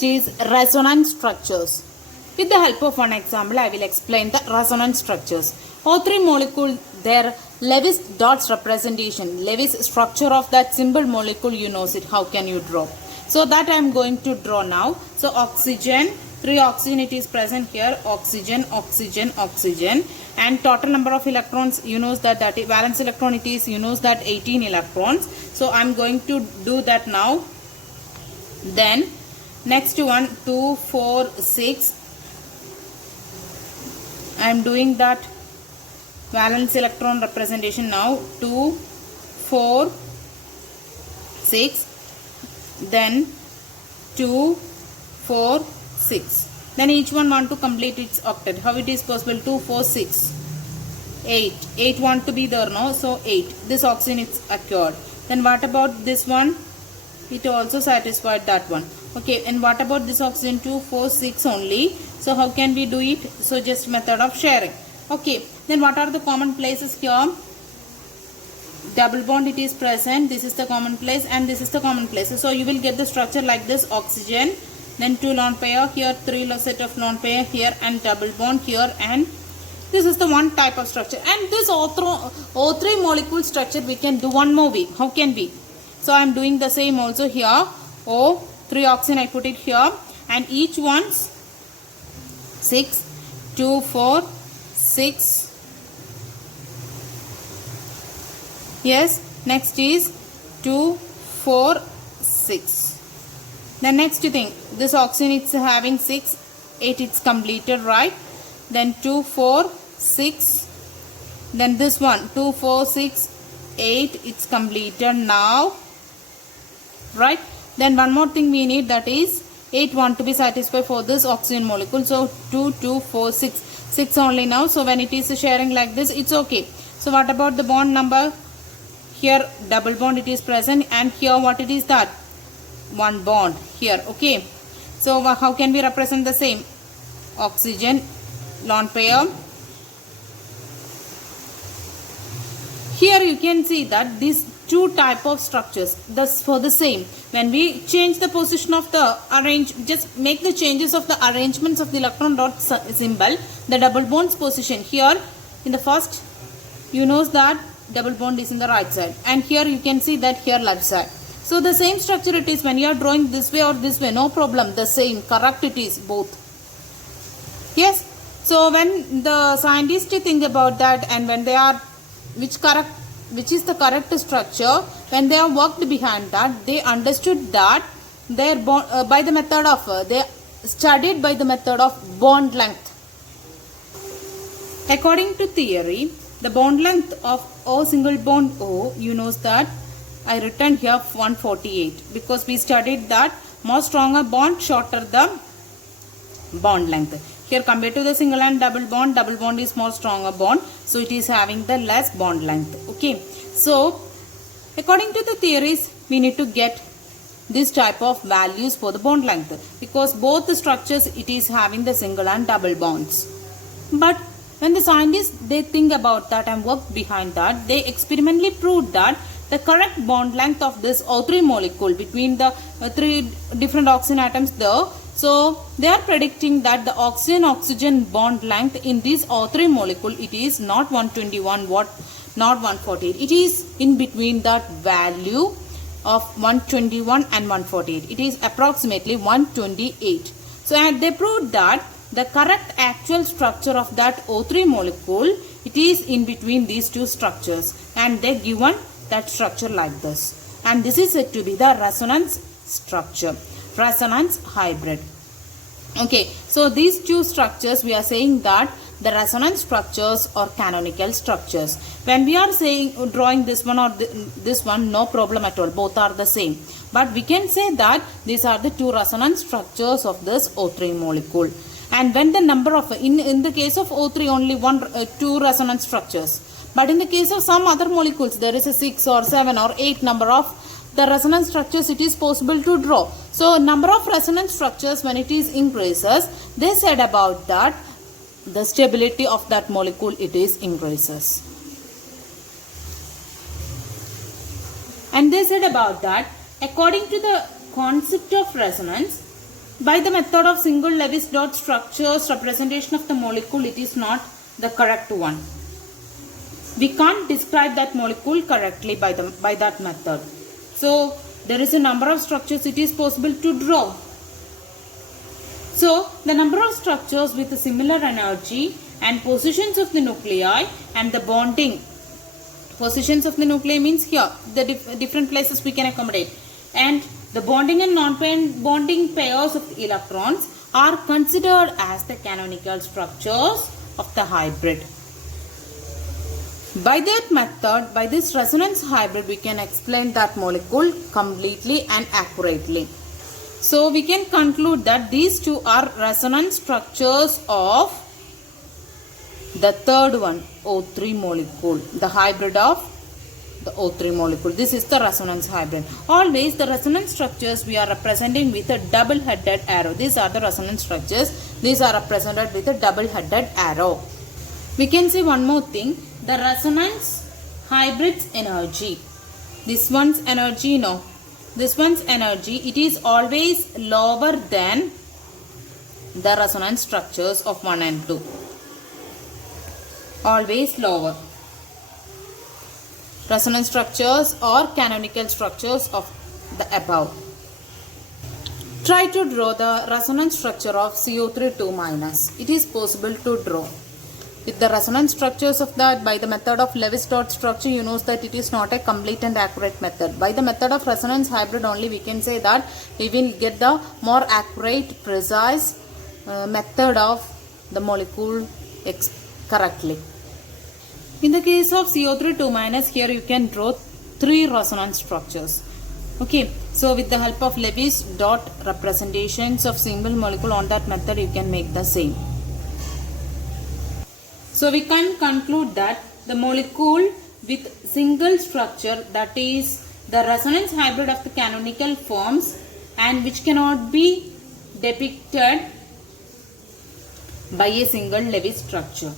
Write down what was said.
Next is resonance structures. With the help of one example, I will explain the resonance structures. O3 molecule, their Lewis dots representation, Lewis structure of that simple molecule, you know it. How can you draw? So that I am going to draw now. So oxygen, 3 oxygen it is present here, oxygen, oxygen, oxygen, and total number of electrons, you know that valence electron it is, you know that 18 electrons. So I am going to do that now. Then next one, 2, 4, 6. I am doing that valence electron representation now. 2, 4, 6. Then 2, 4, 6. Then each one want to complete its octet. How it is possible? 2, 4, 6. 8. 8 want to be there now. So 8. This oxygen is occurred. Then what about this one? It also satisfied that one. Okay, and what about this oxygen? 2, 4, 6 only. So how can we do it? So just method of sharing. Okay, then what are the common places here? Double bond it is present. This is the common place and this is the common place. So you will get the structure like this: oxygen, then 2 lone pair here, 3 set of lone pair here, and double bond here, and this is the one type of structure. And this O3 molecule structure we can do one more way. How can we? So I am doing the same also here. O 3 oxygen I put it here, and each one's 6, 2, 4, 6. Yes, next is 2, 4, 6. The next thing, this oxygen it's having 6, 8 it's completed, right? Then 2, 4, 6. Then this one 2, 4, 6, 8 it's completed now, right? Then one more thing we need, that is 8 want to be satisfied for this oxygen molecule. So 2, 2, 4, 6. 6 only now. So when it is sharing like this, it's okay. So what about the bond number? Here double bond it is present, and here what it is that? One bond here. Okay. So how can we represent the same? Oxygen, lone pair. Here you can see that these two type of structures, thus for the same, when we change the position of the just make the changes of the arrangements of the electron dot symbol, the double bond's position here in the first, you know that double bond is in the right side, and here you can see that here left side. So the same structure it is when you are drawing this way or this way, no problem, the same, correct it is both. Yes. So when the scientists think about that, and when they are which is the correct structure, when they have worked behind that, they understood that their bond by the method of they studied by the method of bond length. According to theory, the bond length of O single bond O, you know that I written here 148, because we studied that more stronger bond, shorter the bond length. Here compared to the single and double bond is more stronger bond, so it is having the less bond length. Okay, so according to the theories, we need to get this type of values for the bond length, because both the structures it is having the single and double bonds. But when the scientists they think about that and work behind that, they experimentally proved that the correct bond length of this O3 molecule between the 3 different oxygen atoms there. So they are predicting that the oxygen bond length in this O3 molecule, it is not 121 not 148. It is in between that value of 121 and 148. It is approximately 128. So they proved that the correct actual structure of that O3 molecule, it is in between these two structures, and they given that structure like this, and this is said to be the resonance structure, resonance hybrid. Okay, so these two structures we are saying that the resonance structures or canonical structures. When we are saying drawing this one or this one, no problem at all, both are the same, but we can say that these are the two resonance structures of this O3 molecule. And when the number of in the case of O3 only two resonance structures, but in the case of some other molecules there is a 6 or 7 or 8 number of the resonance structures it is possible to draw. So number of resonance structures when it is increases, they said about that the stability of that molecule it is increases. And they said about that according to the concept of resonance, By the method of single Lewis dot structures representation of the molecule, it is not the correct one. We can't describe that molecule correctly by that method. So there is a number of structures it is possible to draw. So the number of structures with a similar energy and positions of the nuclei and the bonding positions of the nuclei means here the different places we can accommodate, and the bonding and non-bonding pairs of the electrons are considered as the canonical structures of the hybrid. By that method, by this resonance hybrid, we can explain that molecule completely and accurately. So we can conclude that these two are resonance structures of the third one, O3 molecule, the hybrid of the O3 molecule. This is the resonance hybrid. Always the resonance structures we are representing with a double-headed arrow. These are the resonance structures. These are represented with a double-headed arrow. We can say one more thing. The resonance hybrid's energy. This one's energy, no. This one's energy, it is always lower than the resonance structures of 1 and 2. Always lower. Resonance structures or canonical structures of the above. Try to draw the resonance structure of CO3 2-. It is possible to draw. With the resonance structures of that, by the method of Lewis dot structure, you know that it is not a complete and accurate method. By the method of resonance hybrid only, we can say that we will get the more accurate, precise method of the molecule correctly. In the case of CO3 2-, here you can draw 3 resonance structures. Okay, so with the help of Lewis dot representations of single molecule on that method, you can make the same. So we can conclude that the molecule with single structure, that is the resonance hybrid of the canonical forms and which cannot be depicted by a single Lewis structure.